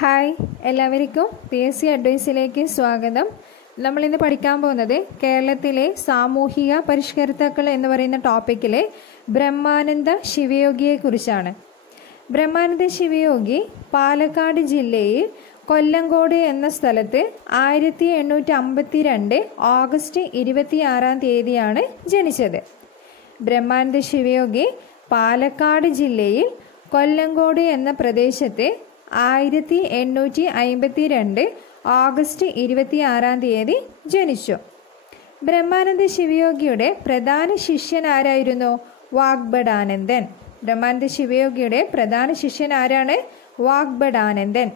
Hi, എല്ലാവർക്കും PSc അഡ്വൈസിലേക്ക് സ്വാഗതം. നമ്മളിന്ന് പഠിക്കാൻ പോകുന്നത് കേരളത്തിലെ സാമൂഹിക പരിഷ്കർത്താക്കൾ എന്ന് പറയുന്ന ടോപ്പിക്കിലെ ബ്രഹ്മാനന്ദ ശിവയോഗിയെക്കുറിച്ചാണ്. ബ്രഹ്മാനന്ദ ശിവയോഗി പാലക്കാട് ജില്ലയിൽ കൊല്ലങ്കോട് എന്ന സ്ഥലത്ത് 1852 ഓഗസ്റ്റ് 26 ജനിച്ചത്. ബ്രഹ്മാനന്ദ ശിവയോഗി പാലക്കാട് ജില്ലയിൽ കൊല്ലങ്കോട് എന്ന പ്രദേശത്തെ 1852 ഓഗസ്റ്റ് 26 ജനിച്ചു. ബ്രഹ്മാനന്ദ ശിവയോഗിയുടെ പ്രധാന ശിഷ്യൻ ആരായിരുന്നു? വാഗ്ഭടാനന്ദൻ. ബ്രഹ്മാനന്ദ ശിവയോഗിയുടെ പ്രധാന ശിഷ്യൻ ആരാണ്? വാഗ്ഭടാനന്ദൻ.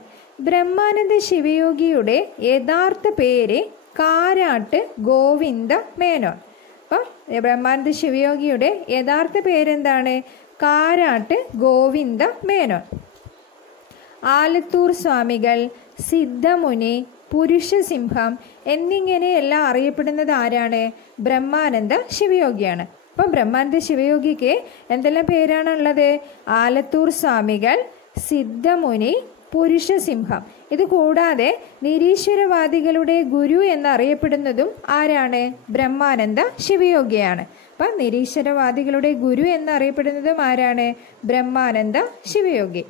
ബ്രഹ്മാനന്ദ ശിവയോഗിയുടെ യഥാർത്ഥ പേര് കാരാട്ട് ഗോവിന്ദ മേനോൻ. അപ്പം ബ്രഹ്മാനന്ദ ശിവയോഗിയുടെ യഥാർത്ഥ പേരെന്താണ്? കാരാട്ട് ഗോവിന്ദ മേനോൻ. ആലത്തൂർ സ്വാമികൾ, സിദ്ധമുനി, പുരുഷസിംഹം എന്നിങ്ങനെയെല്ലാം അറിയപ്പെടുന്നത് ആരാണ്? ബ്രഹ്മാനന്ദ ശിവയോഗിയാണ്. അപ്പം ബ്രഹ്മാനന്ദ ശിവയോഗിക്ക് എന്തെല്ലാം പേരാണുള്ളത്? ആലത്തൂർ സ്വാമികൾ, സിദ്ധമുനി, പുരുഷസിംഹം. ഇത് കൂടാതെ നിരീശ്വരവാദികളുടെ ഗുരു എന്നറിയപ്പെടുന്നതും ആരാണ്? ബ്രഹ്മാനന്ദ ശിവയോഗിയാണ്. അപ്പം നിരീശ്വരവാദികളുടെ ഗുരു എന്നറിയപ്പെടുന്നതും ആരാണ്? ബ്രഹ്മാനന്ദ ശിവയോഗി.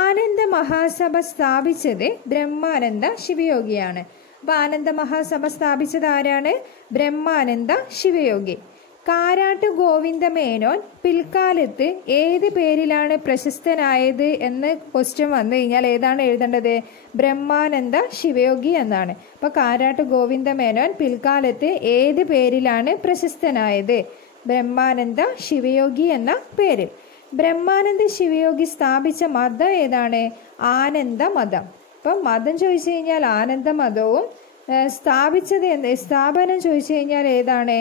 ആനന്ദ മഹാസഭ സ്ഥാപിച്ചത് ബ്രഹ്മാനന്ദ ശിവയോഗിയാണ്. അപ്പം ആനന്ദ മഹാസഭ സ്ഥാപിച്ചത് ആരാണ്? ബ്രഹ്മാനന്ദ ശിവയോഗി. കാരാട്ട് ഗോവിന്ദ മേനോൻ പിൽക്കാലത്ത് ഏത് പേരിലാണ് പ്രശസ്തനായത് എന്ന് ക്വസ്റ്റ്യൻ വന്നു കഴിഞ്ഞാൽ ഏതാണ് എഴുതേണ്ടത്? ബ്രഹ്മാനന്ദ ശിവയോഗി എന്നാണ്. അപ്പോൾ കാരാട്ട് ഗോവിന്ദ മേനോൻ പിൽക്കാലത്ത് ഏത് പേരിലാണ് പ്രശസ്തനായത്? ബ്രഹ്മാനന്ദ ശിവയോഗി എന്ന പേരിൽ. ബ്രഹ്മാനന്ദ ശിവയോഗി സ്ഥാപിച്ച മതം ഏതാണ്? ആനന്ദ മതം. അപ്പം മതം ചോദിച്ചു കഴിഞ്ഞാൽ ആനന്ദ മതവും, സ്ഥാപിച്ചത് സ്ഥാപനം ചോദിച്ചു കഴിഞ്ഞാൽ ഏതാണ്?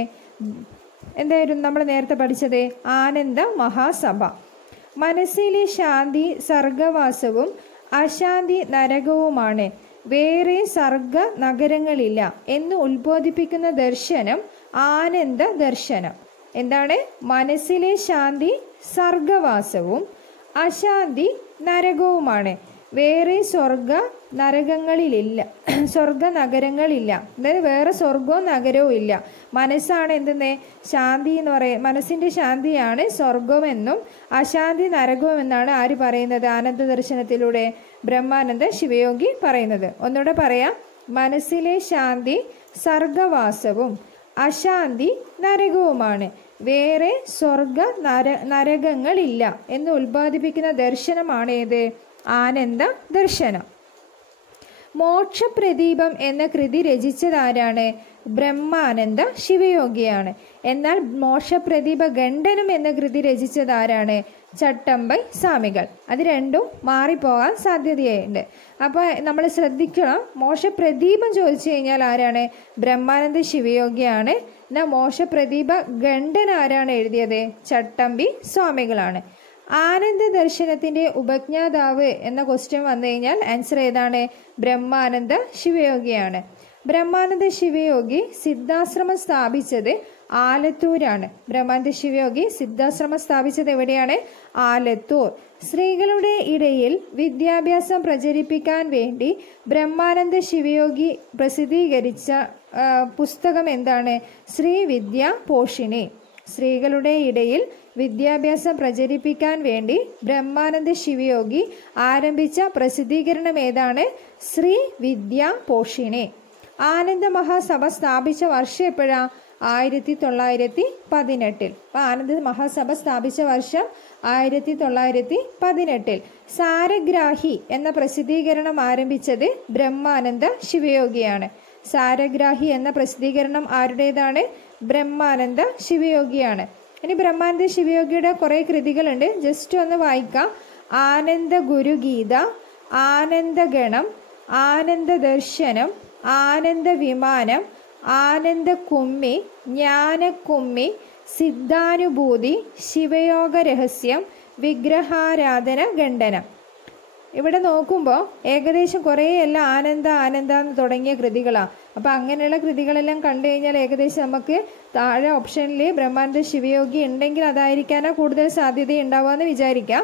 എന്തായിരുന്നു നമ്മൾ നേരത്തെ പഠിച്ചത്? ആനന്ദ മഹാസഭ. മനസ്സിലെ ശാന്തി സർഗവാസവും അശാന്തി നരകവുമാണ്, വേറെ സർഗ നഗരങ്ങളില്ല എന്ന് ഉത്ബോധിപ്പിക്കുന്ന ദർശനം ആനന്ദ ദർശനം. എന്താണ്? മനസ്സിലെ ശാന്തി സർഗവാസവും അശാന്തി നരകവുമാണ്, വേറെ സ്വർഗ നഗരങ്ങളില്ല. അതായത് വേറെ സ്വർഗവും നഗരവും ഇല്ല. മനസ്സാണ് എന്തെന്ന്? ശാന്തി എന്ന് പറയുന്നത്. മനസ്സിന്റെ ശാന്തിയാണ് സ്വർഗമെന്നും അശാന്തി നരകവുമെന്നാണ് ആര് പറയുന്നത്? ആനന്ദ ദർശനത്തിലൂടെ ബ്രഹ്മാനന്ദ ശിവയോഗി പറയുന്നത്. ഒന്നുകൂടെ പറയാം. മനസ്സിലെ ശാന്തി സർഗവാസവും അശാന്തി നരകവുമാണ്, വേറെ സ്വർഗ നരകങ്ങളില്ല എന്ന് ഉത്പാദിപ്പിക്കുന്ന ദർശനമാണ് ഏത്? ആനന്ദ ദർശനം. മോക്ഷപ്രദീപം എന്ന കൃതി രചിച്ചതാരാണ്? ബ്രഹ്മാനന്ദ ശിവയോഗിയാണ്. എന്നാൽ മോക്ഷപ്രദീപ ഖണ്ഡനം എന്ന കൃതി രചിച്ചതാരാണ്? ചട്ടമ്പൈ സ്വാമികൾ. അത് രണ്ടും മാറിപ്പോകാൻ സാധ്യതയുണ്ട്. അപ്പോൾ നമ്മൾ ശ്രദ്ധിക്കണം. മോക്ഷപ്രദീപം ചോദിച്ചു കഴിഞ്ഞാൽ ആരാണ്? ബ്രഹ്മാനന്ദ ശിവയോഗിയാണ്. എന്നാൽ മോക്ഷപ്രദീപ ഖണ്ഡനം ആരാണ് എഴുതിയത്? ചട്ടമ്പി സ്വാമികളാണ്. ആനന്ദ ദർശനത്തിന്റെ ഉപജ്ഞാതാവ് എന്ന ക്വസ്റ്റ്യൻ വന്നു കഴിഞ്ഞാൽ ആൻസർ ഏതാണ്? ബ്രഹ്മാനന്ദ ശിവയോഗിയാണ്. ബ്രഹ്മാനന്ദ ശിവയോഗി സിദ്ധാശ്രമം സ്ഥാപിച്ചത് ആലത്തൂരാണ്. ബ്രഹ്മാനന്ദ ശിവയോഗി സിദ്ധാശ്രമം സ്ഥാപിച്ചത് എവിടെയാണ്? ആലത്തൂർ. സ്ത്രീകളുടെ ഇടയിൽ വിദ്യാഭ്യാസം പ്രചരിപ്പിക്കാൻ വേണ്ടി ബ്രഹ്മാനന്ദ ശിവയോഗി പ്രസിദ്ധീകരിച്ച പുസ്തകം എന്താണ്? ശ്രീ വിദ്യാ പോഷിണി. സ്ത്രീകളുടെ ഇടയിൽ വിദ്യാഭ്യാസം പ്രചരിപ്പിക്കാൻ വേണ്ടി ബ്രഹ്മാനന്ദ ശിവയോഗി ആരംഭിച്ച പ്രസിദ്ധീകരണം ഏതാണ്? ശ്രീ വിദ്യാ പോഷിണി. ആനന്ദ മഹാസഭ സ്ഥാപിച്ച വർഷം എപ്പോഴാ? 1918. അപ്പൊ ആനന്ദ മഹാസഭ സ്ഥാപിച്ച വർഷം 1918. സാരഗ്രാഹി എന്ന പ്രസിദ്ധീകരണം ആരംഭിച്ചത് ബ്രഹ്മാനന്ദ ശിവയോഗിയാണ്. സാരഗ്രാഹി എന്ന പ്രസിദ്ധീകരണം ആരുടേതാണ്? ബ്രഹ്മാനന്ദ ശിവയോഗിയാണ്. ഇനി ബ്രഹ്മാനന്ദ ശിവയോഗിയുടെ കുറെ കൃതികളുണ്ട്, ജസ്റ്റ് ഒന്ന് വായിക്കാം. ആനന്ദ ഗുരുഗീത, ആനന്ദഗണം, ആനന്ദ ദർശനം, ആനന്ദ വിമാനം, ആനന്ദ കുമ്മി, ജ്ഞാനക്കുമ്മി, സിദ്ധാനുഭൂതി, ശിവയോഗ രഹസ്യം, വിഗ്രഹാരാധന ഖണ്ഡനം. ഇവിടെ നോക്കുമ്പോൾ ഏകദേശം കുറേ എല്ലാം ആനന്ദ എന്ന് തുടങ്ങിയ കൃതികളാണ്. അപ്പം അങ്ങനെയുള്ള കൃതികളെല്ലാം കണ്ടു കഴിഞ്ഞാൽ ഏകദേശം നമുക്ക് താഴെ ഓപ്ഷനിൽ ബ്രഹ്മാനന്ദ ശിവയോഗി ഉണ്ടെങ്കിൽ അതായിരിക്കാനാണ് കൂടുതൽ സാധ്യത ഉണ്ടാവുക എന്ന് വിചാരിക്കാം.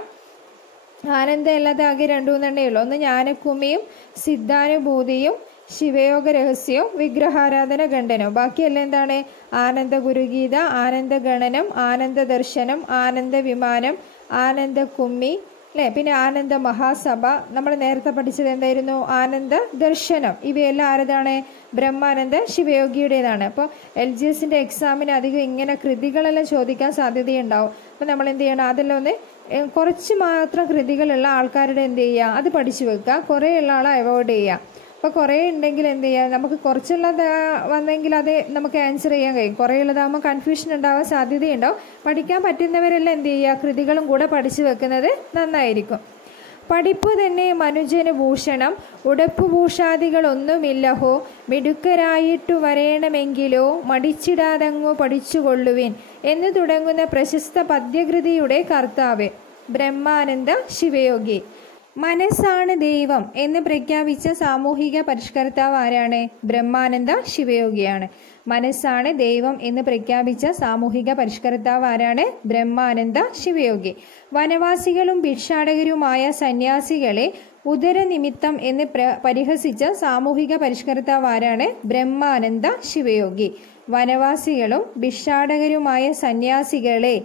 ആനന്ദം അല്ലാതെ ആകെ 2-3 ഉള്ളൂ. ഒന്ന് ജ്ഞാനക്കുമ്മിയും സിദ്ധാനുഭൂതിയും ശിവയോഗ രഹസ്യവും വിഗ്രഹാരാധന ഖണ്ഡനവും. ബാക്കിയെല്ലാം എന്താണ്? ആനന്ദ ഗുരുഗീത, ആനന്ദ ഗണനം, ആനന്ദ ദർശനം, ആനന്ദ വിമാനം, ആനന്ദ കുമ്മി അല്ലേ, പിന്നെ ആനന്ദ മഹാസഭ. നമ്മൾ നേരത്തെ പഠിച്ചത് എന്തായിരുന്നു? ആനന്ദ ദർശനം. ഇവയെല്ലാം ആരതാണ്? ബ്രഹ്മാനന്ദ ശിവയോഗിയുടേതാണ്. അപ്പോൾ LGSന്റെ എക്സാമിന് അധികം ഇങ്ങനെ കൃതികളെല്ലാം ചോദിക്കാൻ സാധ്യതയുണ്ടാവും. അപ്പോൾ നമ്മൾ എന്ത് ചെയ്യണം? അതെല്ലാം ഒന്ന് കുറച്ച് മാത്രം കൃതികളുള്ള ആൾക്കാരുടെ എന്ത് ചെയ്യുക? അത് പഠിച്ചു വെക്കുക. കുറേ ഉള്ള ആളെ അവോയ്ഡ് ചെയ്യുക. അപ്പോൾ കുറേ ഉണ്ടെങ്കിൽ എന്ത് ചെയ്യുക? നമുക്ക് കുറച്ചുള്ളത് വന്നെങ്കിൽ അത് നമുക്ക് ആൻസർ ചെയ്യാൻ കഴിയും. കുറേ ഉള്ളതാകുമ്പോൾ കൺഫ്യൂഷൻ ഉണ്ടാവാൻ സാധ്യതയുണ്ടാവും. പഠിക്കാൻ പറ്റുന്നവരെല്ലാം എന്ത് ചെയ്യുക? കൃതികളും കൂടെ പഠിച്ചു വെക്കുന്നത് നന്നായിരിക്കും. പഠിപ്പു തന്നെ മനുജന് ഭൂഷണം, ഉടപ്പുഭൂഷാദികളൊന്നുമില്ലഹോ, മിടുക്കരായിട്ടു വരേണമെങ്കിലോ മടിച്ചിടാതങ്ങു പഠിച്ചുകൊള്ളുവിൻ എന്ന് തുടങ്ങുന്ന പ്രശസ്ത പദ്യകൃതിയുടെ കർത്താവ് ബ്രഹ്മാനന്ദ ശിവയോഗി. മനസ്സാണ് ദൈവം എന്ന് പ്രഖ്യാപിച്ച സാമൂഹിക പരിഷ്കർത്താവ് ആരാണ്? ബ്രഹ്മാനന്ദ ശിവയോഗിയാണ്. മനസ്സാണ് ദൈവം എന്ന് പ്രഖ്യാപിച്ച സാമൂഹിക പരിഷ്കർത്താവ് ആരാണ്? ബ്രഹ്മാനന്ദ ശിവയോഗി. വനവാസികളും ഭിക്ഷാടകരുമായ സന്യാസികളെ ഉദരനിമിത്തം എന്ന് പരിഹസിച്ച സാമൂഹിക പരിഷ്കർത്താവ് ആരാണ്? ബ്രഹ്മാനന്ദ ശിവയോഗി. വനവാസികളും ഭിക്ഷാടകരുമായ സന്യാസികളെ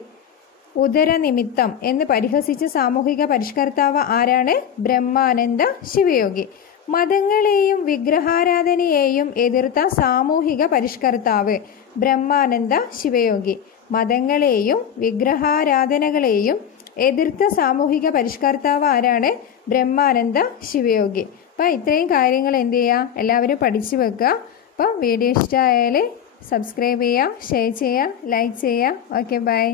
ഉദരനിമിത്തം എന്ന് പരിഹസിച്ച സാമൂഹിക പരിഷ്കർത്താവ് ആരാണ്? ബ്രഹ്മാനന്ദ ശിവയോഗി. മതങ്ങളെയും വിഗ്രഹാരാധനയെയും എതിർത്ത സാമൂഹിക പരിഷ്കർത്താവ് ബ്രഹ്മാനന്ദ ശിവയോഗി. മതങ്ങളെയും വിഗ്രഹാരാധനകളെയും എതിർത്ത സാമൂഹിക പരിഷ്കർത്താവ് ആരാണ്? ബ്രഹ്മാനന്ദ ശിവയോഗി. അപ്പോൾ ഇത്രയും കാര്യങ്ങൾ എന്ത് ചെയ്യുക? എല്ലാവരും പഠിച്ചു വെക്കുക. അപ്പോൾ വീഡിയോ ഇഷ്ടമായാൽ സബ്സ്ക്രൈബ് ചെയ്യുക, ഷെയർ ചെയ്യുക, ലൈക്ക് ചെയ്യുക. Okay, by.